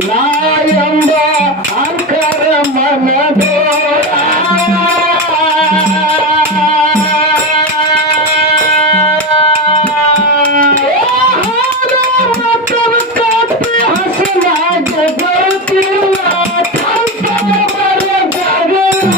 ನಾಯಂಬ ಅಂಕರ ಮನದೋರ ಮಕ್ಕಳ ಕಪ್ಪಿ ಹಸನಾಗ ಗೊತ್ತಿಲ್ಲ ಕಂಪನ ಮರದಾಗಲ್ಲ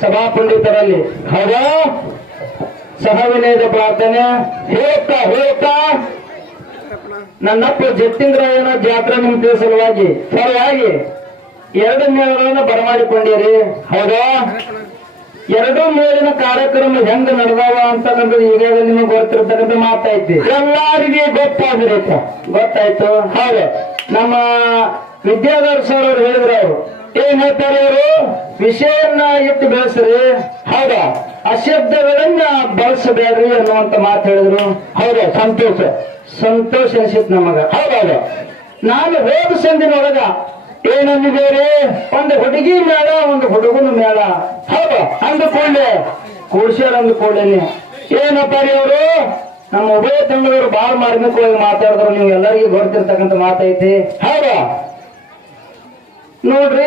ಸಭಾಪಂಡಿತರಲ್ಲಿ ಹೌದಾ ಸಹವಿನಯದ ಪ್ರಾರ್ಥನೆ ಹೇಳ್ತಾ ನನ್ನಪ್ಪ ಜತ್ತಿಂದ್ರಾಯನ ಜಾತ್ರಾ ನಿಮಿತ್ತ ಸಲುವಾಗಿ ಎರಡು ಮೇಳಗಳನ್ನು ಬರಮಾಡಿಕೊಂಡಿರಿ ಹೌದಾ ಎರಡು ಮೇಲಿನ ಕಾರ್ಯಕ್ರಮ ಹೆಂಗ ನಡೆದಾವ ಅಂತಕ್ಕಂಥದ್ದು ಈಗಾಗಲೇ ನಿಮಗೆ ಗೊತ್ತಿರ್ತಕ್ಕಂಥ ಮಾತಾಯ್ತಿ ಎಲ್ಲರಿಗೆ ಗೊತ್ತಾಯ್ತು ಹೌದು ನಮ್ಮ ವಿದ್ಯಾಧರ್ ಸರ್ ಅವ್ರು ಹೇಳಿದ್ರು ಅವರು ಏನ್ ಹೇಳ್ತಾರೆ ಅವರು ವಿಷಯವನ್ನ ಎತ್ತು ಬೆಳೆಸ್ರಿ ಹೌದಾ ಅಶಬ್ದಗಳನ್ನ ಬಳಸಬೇಡ್ರಿ ಅನ್ನುವಂತ ಮಾತು ಹೇಳಿದ್ರು ಹೌದಾ ಸಂತೋಷ ಅನಿಸಿತ್ ನಮಗ ಹೌದೌದು ನಾನು ಹೋದ ಸಂದಿನೊಳಗ ಏನಂದಿದ್ದೇವೆ ಒಂದು ಹುಡುಗಿ ಮೇಳ ಒಂದು ಹುಡುಗನ ಮೇಳ ಹೌದಾ ಅಂದುಕೊಂಡೆ ಕೂಡ್ಸ್ಯಾರ ಅಂದುಕೊಂಡೇನೆ ಏನಪ್ಪ ರೀ ಅವರು ನಮ್ಮ ಉಭಯ ತಂಡದವರು ಬಹಳ ಮಾರ್ಮಿಕವಾಗಿ ಮಾತಾಡಿದ್ರು ನೀವು ಎಲ್ಲರಿಗೂ ಗೊತ್ತಿರ್ತಕ್ಕಂಥ ಮಾತೈತಿ ಹೌದಾ ನೋಡ್ರಿ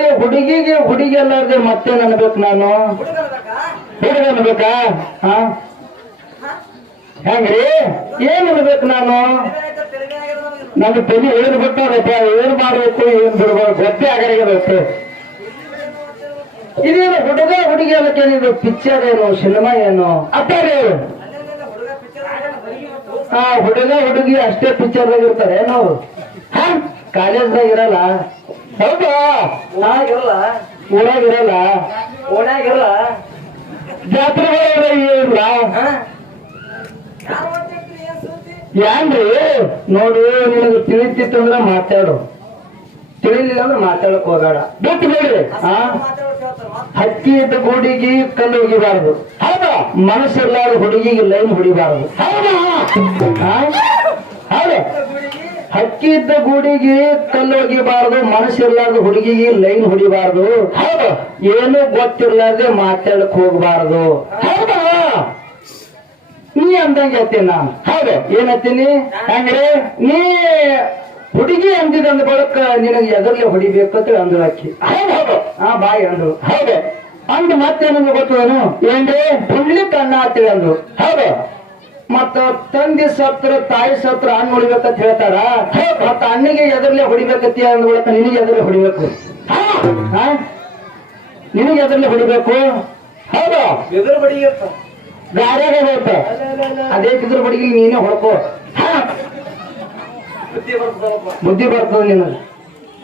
ಹುಡುಗಿ ಎಲ್ಲಾರ್ದೆ ಮತ್ತೇನ್ ಅನ್ಬೇಕು ನಾನು ಹುಡುಗ ಅನ್ಬೇಕಾ ಹೆಂಗ್ರಿ ಏನ್ ಅನ್ಬೇಕು ನಾನು ನನ್ನ ತಲೆ ಏನು ಬಿಟ್ಟಾರಪ್ಪ ಏನ್ ಮಾಡ್ಬೇಕು ಏನ್ ಬಿಡ್ಬೇಕು ಗೊತ್ತೇ ಆಗಬೇಕು ಇದೇನು ಹುಡುಗಿ ಅನ್ನಕ್ಕೇನಿದು ಪಿಕ್ಚರ್ ಏನು ಸಿನಿಮಾ ಏನು ಅಪ್ಪಾರಿ ಅವರು ಹುಡುಗಿ ಅಷ್ಟೇ ಪಿಕ್ಚರ್ದಾಗ ಇರ್ತಾರೆ ಏನು ಕಾಲೇಜ್ದಾಗ ಇರಲ್ಲ ಹೌದಾ ಇರಲ್ಲ ಊರಾಗಿರಲ್ಲ ಜಾತ್ರೆಗಳ ಇಲ್ಲ ಏನ್ರಿ ನೋಡು ನಿನಗೆ ತಿಳಿತಿತ್ತಂದ್ರ ಮಾತಾಡು ತಿಳಿಲಿಲ್ಲ ಅಂದ್ರೆ ಮಾತಾಡಕ್ ಹೋಗಾಡ ಬಿಟ್ಟು ಬೇಡ್ರಿ ಹಕ್ಕಿ ಇದ್ದ ಗೂಡಿಗೆ ಕಲ್ಲು ಹೋಗಿಬಾರ್ದು ಹೌದಾ ಮನಸ್ಸಿರ್ಲಾರ ಹುಡುಗಿಗೆ ಲೈನ್ ಹೊಡಿಬಾರ್ದು ಹೌದಾ ಹಕ್ಕಿ ಇದ್ದ ಗೂಡಿಗೆ ಕಲ್ಲು ಹೋಗಿಬಾರ್ದು ಮನಸ್ಸಿರ್ಲಾರ್ದು ಹುಡುಗಿಗೆ ಲೈನ್ ಹೊಡಿಬಾರ್ದು ಹೌದು ಏನು ಗೊತ್ತಿರ್ಲಾರ್ದೆ ಮಾತಾಡಕ್ ಹೋಗ್ಬಾರ್ದು ಹೌದಾ ನೀ ಅಂದಂಗೆ ಹೇಳ್ತೀನಿ ನಾನು ಹೌದು ಏನತ್ತೀನಿ ಹಂಗ್ರೆ ನೀ ಹುಡುಗಿ ಅಂದಿದಂದ ಬಳಕ ನಿನಗೆ ಎದರ್ಲೆ ಹೊಡಿಬೇಕು ಅಂತ ಅಂದ್ರು ಅಕ್ಕಿ ಹೌದು ಬಾಯಿ ಅಂದ್ರು ಹೌದು ಅಂದ್ ಮತ್ತೇನಂದು ಗೊತ್ತೇನು ಏನ್ರಿ ಹುಡ್ಲಿಕ್ಕೆ ಅನ್ನ ಅಂತೇಳಿ ಅಂದ್ರು ಹೌದು ಮತ್ತ ತಂದೆ ಸತ್ರ ತಾಯಿ ಸತ್ರ ಹಣ್ಣು ಹೊಡಿಬೇಕಂತ ಹೇಳ್ತಾರ ಮತ್ತ ಅಣ್ಣಿಗೆ ಎದರ್ಲೆ ಹೊಡಿಬೇಕಂತ ಅಂದ ಬಳಕ ನಿನಗೆ ಎದರ್ಲೆ ಹೊಡಿಬೇಕು ನಿನಗೆ ಎದರ್ಲೆ ಹೊಡಿಬೇಕು ಹೌದು ಎದುರು ಬಡಿಯಪ್ಪ ಗಾರ್ಯಾಗ ಹೋಗ್ತ ಅದೇ ಕಿದ್ರ ಬಡಿಗೆ ನೀನೇ ಹೊಡ್ಕೋ ಬುದ್ಧಿ ಬರ್ತದ ನಿನಗೆ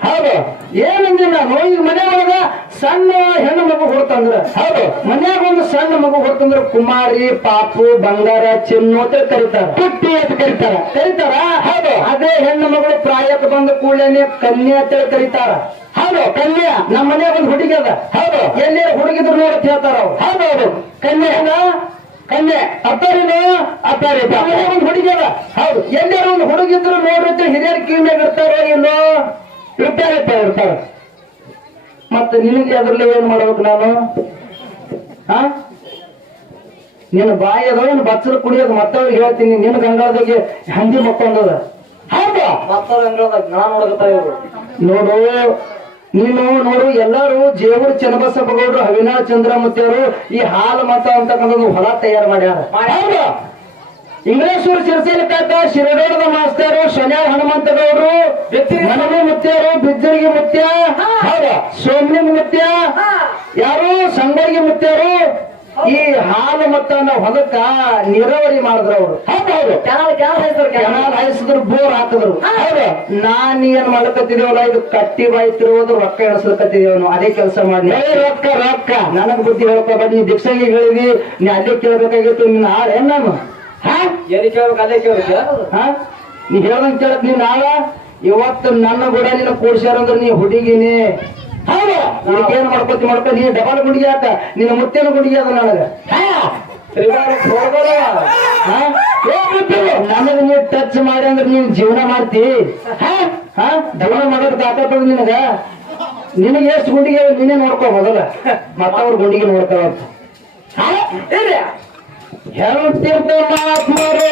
ಹೌದು ಏನಂದ್ರೆ ನಾನು ಈಗ ಮನೆ ಒಳಗ ಸಣ್ಣ ಹೆಣ್ಣು ಮಗು ಹೊಡ್ತಂದ್ರ ಹೌದು ಮನ್ಯಾಗ ಒಂದು ಸಣ್ಣ ಮಗು ಹೊಡ್ತಂದ್ರ ಕುಮಾರಿ ಪಾಪು ಬಂಗಾರ ಚಿನ್ನು ಅಂತ ಕರೀತಾರ ಪುಟ್ಟಿ ಅಂತ ಕರೀತಾರ ಹೌದು ಅದೇ ಹೆಣ್ಣು ಮಗಳು ಪ್ರಾಯಕ್ಕೆ ಬಂದ ಕೂಡಲೇ ಕನ್ಯಾ ಅಂತ ಕರೀತಾರ ಹೌದು ಕನ್ಯಾ ನಮ್ಮ ಮನ್ಯಾಗ ಒಂದು ಹುಡುಗಿ ಅದ ಹೌದು ಎಲ್ಲಿ ಹುಡುಗಿದ್ರು ನೋಡತ್ ಹೇಳ್ತಾರ ಅವ್ರು ಹೌದು ಕನ್ಯಾ ಕನ್ಯೆ ಅತ್ತಾರೇನು ಅತ್ತಾರೆ ಒಂದು ಹುಡುಗಿ ಅದ ಹೌದು ಎಲ್ಲಾರು ಒಂದು ಹುಡುಗಿದ್ರು ನೋಡ್ರಿ ಹಿರಿಯರ ಕಿವಿಯಾಗ ಇರ್ತಾರೋ ಇಲ್ಲೋ ಇರ್ತಾರೆ ಮತ್ತೆ ನಿನಗೆ ಅದ್ರಲ್ಲಿ ಏನ್ ಮಾಡ್ಬೇಕು ನಾನು ಹಾ ನಿನ್ನ ಬಾಯಿ ಅದ ಏನು ಬಚ್ಚಲು ಕುಡಿಯೋದು ಮತ್ತವ್ರಿಗೆ ಹೇಳ್ತೀನಿ ನಿನ್ನ ಗಂಗಾಳದಾಗೆ ಹಂದಿ ಮಕ್ಕೊಂಡದ ಹೌದಾ ಮತ್ತವ್ರ ಗಂಗಾಳದಾಗ ನಾ ನೋಡಕತ್ತ ಇವ್ರು ನೋಡು ಎಲ್ಲಾರು ಜೇವೂರು ಚನ್ನಬಸಪ್ಪ ಗೌಡ್ರು ಅವಿನಾಶ್ ಚಂದ್ರಮೂರ್ತಿಯವರು ಈ ಹಾಲು ಮತ ಅಂತಕ್ಕಂಥದ್ದು ಹೊಲ ತಯಾರು ಮಾಡ್ಯಾರ ಹೌದಾ ಇಂಗ್ಲೇಶ್ವರ ಸಿರಸೇಲಿ ಕಾಕ ಶಿರಡೋಣದ ಮಾಸ್ತರು ಶನ್ಯಾ ಹನುಮಂತ ಗೌಡ್ರು ಮನವಿ ಮುತ್ಯಾರು ಬಿಜ್ಜರಿಗೆ ಮುತ್ಯ ಹೌದಾ ಸೋಮಲಿಂಗ ಮುತ್ಯ ಯಾರು ಸಂಗರಿಗೆ ಮುತ್ಯಾರು ಈ ಹಾಲು ಮತ್ತ ಹೊಲಕ್ಕ ನೀರಾವರಿ ಮಾಡಿದ್ರು ಅವರು ಹೌದು ಕೆನಾಲ್ ಹಾಯಿಸಿದ್ರು ಬೋರ್ ಹಾಕಿದ್ರು ಹೌದು ನಾನ್ ಏನ್ ಮಾಡ್ಕತ್ತಿದೇವಲ್ಲ ಇದು ಕಟ್ಟಿ ಬಾಯ್ತಿರೋದು ರೊಕ್ಕ ಎಣಸ್ಲಕತ್ತಿದೇವನು ಅದೇ ಕೆಲಸ ಮಾಡಿ ರೊಕ್ಕ ನನಗ್ ಬುದ್ಧಿ ಹೇಳ್ಕೋಬೇಡ ನೀ ದಿಕ್ಷೆಗೆ ಹೇಳಿದಿ ನೀ ಅಲ್ಲೇ ಕೇಳ್ಬೇಕಾಗಿತ್ತು ನಿನ್ನ ಹಾಳು ಏನ್ ನಾನು ಎಲ್ಲಿ ಕೇಳ್ಬೇಕು ಅಲ್ಲೇ ಕೇಳ್ಬೇಕು ನೀ ಹೇಳ್ದಂಗ್ ಕೇಳಕ್ ನೀನ್ ಹಾಳ ಇವತ್ತು ನನ್ನ ಕೂಡ ನಿನ್ನ ಕೂಡ್ಸ್ಯಾರಂದ್ರೆ ನೀ ಹುಡುಗಿನಿ ಹೌದು ಏನ್ ಮಾಡ್ಕೊ ನೀ ಡಬಲ್ ಗುಂಡಿಗೆ ಹಾಕ ನಿನ್ನ ಮುತ್ತೇನ ಗುಂಡಿಗೆ ಅದ ನನಗ ನನಗ ನೀ ಟಚ್ ಮಾಡಿ ಅಂದ್ರೆ ನೀನ್ ಜೀವನ ಮಾಡ್ತಿ ಜೀವನ ಮಾಡೋದ್ ತಾಕತ್ತದ ನಿನಗೆ ಎಷ್ಟು ಗುಂಡಿಗೆ ನೀನೇ ನೋಡ್ಕೋ ಮೊದಲ ಮತ್ತವ್ರ ಗುಂಡಿಗೆ ನೋಡ್ತಾವಂತ ಹೇಳ್ತಿರ್ತ ಮಾತ್ಮರು